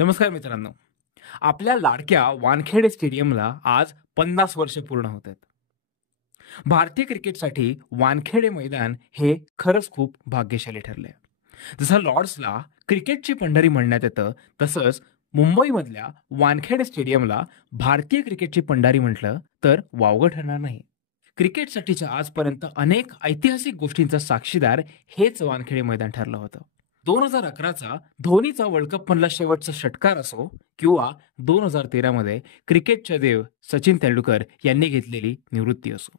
नमस्कार मित्रांनो. आपल्या लाडक्या वानखेडे स्टेडियमला आज 50 वर्ष पूर्ण होत आहेत. भारतीय क्रिकेटसाठी वानखेडे मैदान हे खरंच खूप भाग्यशाली ठरले. जसं लॉर्ड्सला क्रिकेटची पंढरी म्हणण्यात येतं, तसंच मुंबईमधल्या वानखेडे स्टेडियमला भारतीय क्रिकेटची पंढरी म्हटलं तर वावगं ठरणार नाही. क्रिकेटसाठीच्या आजपर्यंत अनेक ऐतिहासिक गोष्टींचा साक्षीदार हेच वानखेडे मैदान ठरलं होतं. 2011चा धोनीचा वर्ल्ड कप मधला शेवटचा षटकार असो किंवा 2013 मध्ये क्रिकेटचे देव सचिन तेंडुलकर यांनी घेतलेली निवृत्ती असो,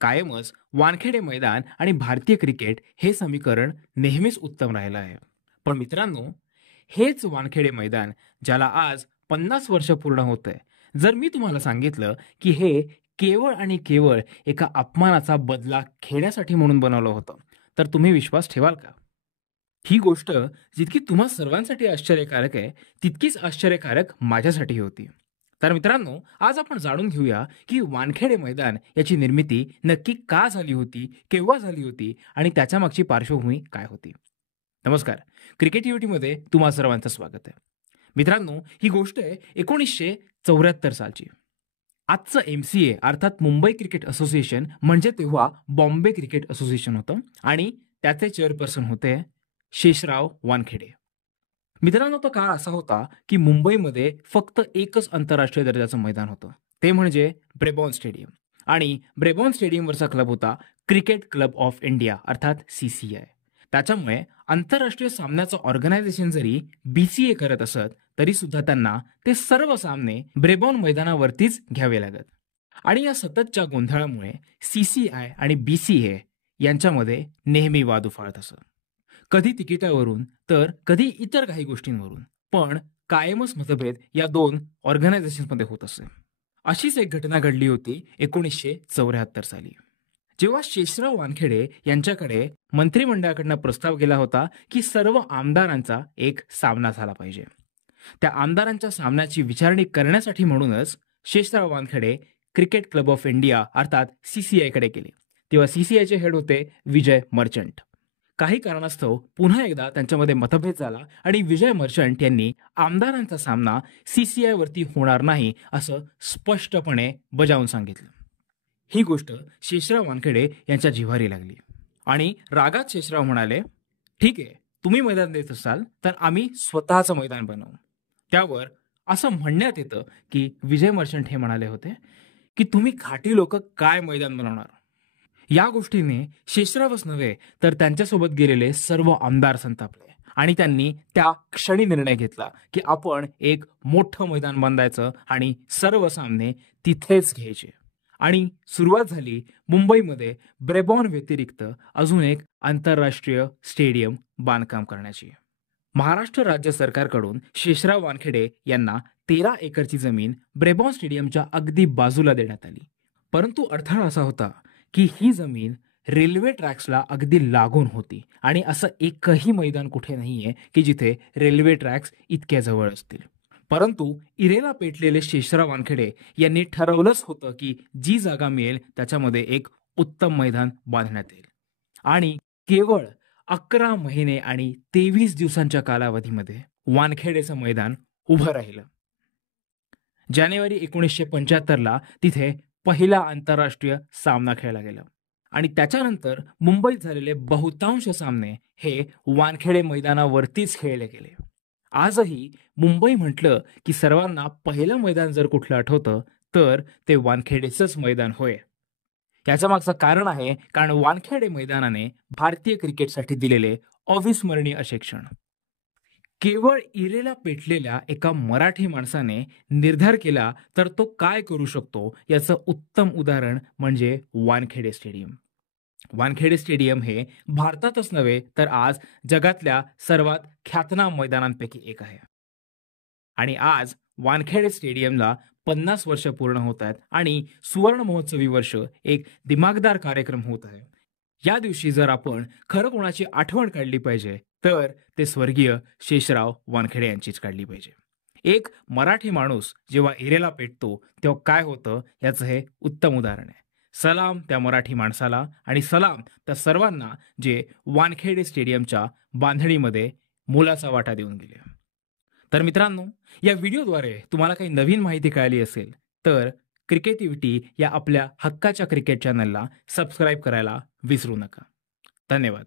कायमच वानखेडे मैदान आणि भारतीय क्रिकेट हे समीकरण नेहमीच उत्तम राहिलं आहे. पण मित्रांनो, हेच वानखेडे मैदान ज्याला आज 50 वर्ष पूर्ण होत आहे, जर मी तुम्हाला सांगितलं की हे केवळ आणि केवळ एका अपमानाचा बदला घेण्यासाठी म्हणून बनवलं होतं, तर तुम्ही विश्वास ठेवाल का? ही गोष्ट जितकी तुम्हा सर्वांसाठी आश्चर्यकारक आहे, तितकीच आश्चर्यकारक माझ्यासाठी होती. तर मित्रांनो, आज आपण जाणून घेऊया की वानखेडे मैदान याची निर्मिती नक्की का झाली होती, केव्हा झाली होती आणि त्याच्या मागची पार्श्वभूमी काय होती. नमस्कार. क्रिकेटिव्हिटीमध्ये तुम्हा सर्वांचं स्वागत आहे. मित्रांनो, ही गोष्ट आहे 1974 सालची. आजचं MCA अर्थात मुंबई क्रिकेट असोसिएशन म्हणजे तेव्हा बॉम्बे क्रिकेट असोसिएशन होतं आणि त्याचे चेअरपर्सन होते शेषराव वानखेडे. मित्रांनो, तो काळ असा होता की मुंबईमध्ये फक्त एकच आंतरराष्ट्रीय दर्जाचं मैदान होतं, ते म्हणजे ब्रेबॉर्न स्टेडियम. आणि ब्रेबॉर्न स्टेडियमवरचा क्लब होता क्रिकेट क्लब ऑफ इंडिया अर्थात CCI. त्याच्यामुळे आंतरराष्ट्रीय सामन्याचं ऑर्गनायझेशन जरी BCA करत असत तरी सुद्धा त्यांना ते सर्व सामने ब्रेबॉर्न मैदानावरतीच घ्यावे लागत. आणि या सततच्या गोंधळामुळे CCI आणि BCA यांच्यामध्ये नेहमी वाद उफाळत असत, कधी तिकिटावरून तर कधी इतर काही गोष्टींवरून. पण कायमच मतभेद या दोन ऑर्गनायझेशनमध्ये होत असे. अशीच एक घटना घडली होती 1974 साली, जेव्हा शेषराव वानखेडे यांच्याकडे मंत्रिमंडळाकडनं प्रस्ताव गेला होता की सर्व आमदारांचा एक सामना झाला पाहिजे. त्या आमदारांच्या सामन्याची विचारणी करण्यासाठी म्हणूनच Shesrao Wankhede cricket club of India अर्थात CCI कडे गेले. तेव्हा CCIचे हेड होते विजय मर्चंट. काही कारणास्तव पुन्हा एकदा त्यांच्यामध्ये मतभेद झाला आणि विजय मर्चंट यांनी आमदारांचा सामना CCI वरती होणार नाही असं स्पष्टपणे बजावून सांगितलं. ही गोष्ट शेषराव वानखेडे यांच्या जिव्हारी लागली आणि रागात शेषराव म्हणाले, ठीक आहे, तुम्ही मैदान देत असाल तर आम्ही स्वतःचं मैदान बनवू. त्यावर असं म्हणण्यात येतं की विजय मर्चंट हे म्हणाले होते की तुम्ही खाटी लोक काय मैदान बनवणार. या गोष्टीने शेषरावच नव्हे तर त्यांच्यासोबत गेलेले सर्व आमदार संतापले आणि त्यांनी त्या क्षणी निर्णय घेतला की आपण एक मोठं मैदान बांधायचं आणि सर्व सामने तिथेच घ्यायचे. आणि सुरुवात झाली मुंबईमध्ये ब्रेबॉर्न व्यतिरिक्त अजून एक आंतरराष्ट्रीय स्टेडियम बांधकाम करण्याची. महाराष्ट्र राज्य सरकारकडून शेषराव वानखेडे यांना 13 एकरची जमीन ब्रेबॉर्न स्टेडियमच्या अगदी बाजूला देण्यात आली. परंतु अडथळा असा होता की ही जमीन रेल्वे ट्रॅक्सला अगदी लागून होती आणि असं एकही मैदान कुठे नाहीये की जिथे रेल्वे ट्रॅक्स इतक्या जवळ असतील. परंतु इरेला पेटलेले शेषराव वानखेडे यांनी ठरवलंच होतं की जी जागा मिळेल त्याच्यामध्ये एक उत्तम मैदान बांधण्यात येईल. आणि केवळ 11 महिने आणि 23 दिवसांच्या कालावधीमध्ये वानखेडेचं मैदान उभं राहिलं. जानेवारी 1975ला तिथे पहिला आंतरराष्ट्रीय सामना खेळला गेला आणि त्याच्यानंतर मुंबईत झालेले बहुतांश सामने हे वानखेडे मैदानावरतीच खेळले गेले. आजही मुंबई म्हटलं की सर्वांना पहिलं मैदान जर कुठलं आठवतं तर ते वानखेडेचंच मैदान होय. याच्या मागचं कारण आहे कारण वानखेडे मैदानाने भारतीय क्रिकेटसाठी दिलेले अविस्मरणीय असे क्षण. केवळ इरेला पेटलेल्या एका मराठी माणसाने निर्धार केला तर तो काय करू शकतो याचं उत्तम उदाहरण म्हणजे वानखेडे स्टेडियम. वानखेडे स्टेडियम हे भारतातच नव्हे तर आज जगातल्या सर्वात ख्यातनाम मैदानांपैकी एक आहे. आणि आज वानखेडे स्टेडियमला 50 वर्ष पूर्ण होत आहेत आणि सुवर्ण महोत्सवी वर्ष एक दिमागदार कार्यक्रम होत आहे. या दिवशी जर आपण खरं कोणाची आठवण काढली पाहिजे तर ते स्वर्गीय शेषराव वानखेडे यांचीच काढली पाहिजे. एक मराठी माणूस जेव्हा इरेला पेटतो तेव्हा काय होतं याचं हे उत्तम उदाहरण आहे. सलाम त्या मराठी माणसाला आणि सलाम त्या सर्वांना जे वानखेडे स्टेडियमच्या बांधणीमध्ये मोलाचा वाटा देऊन गेले. तर मित्रांनो, या व्हिडिओद्वारे तुम्हाला काही नवीन माहिती कळाली असेल तर क्रिकेटिव्हिटी या आपल्या हक्काच्या क्रिकेट चॅनलला सबस्क्राईब करायला विसरू नका. धन्यवाद.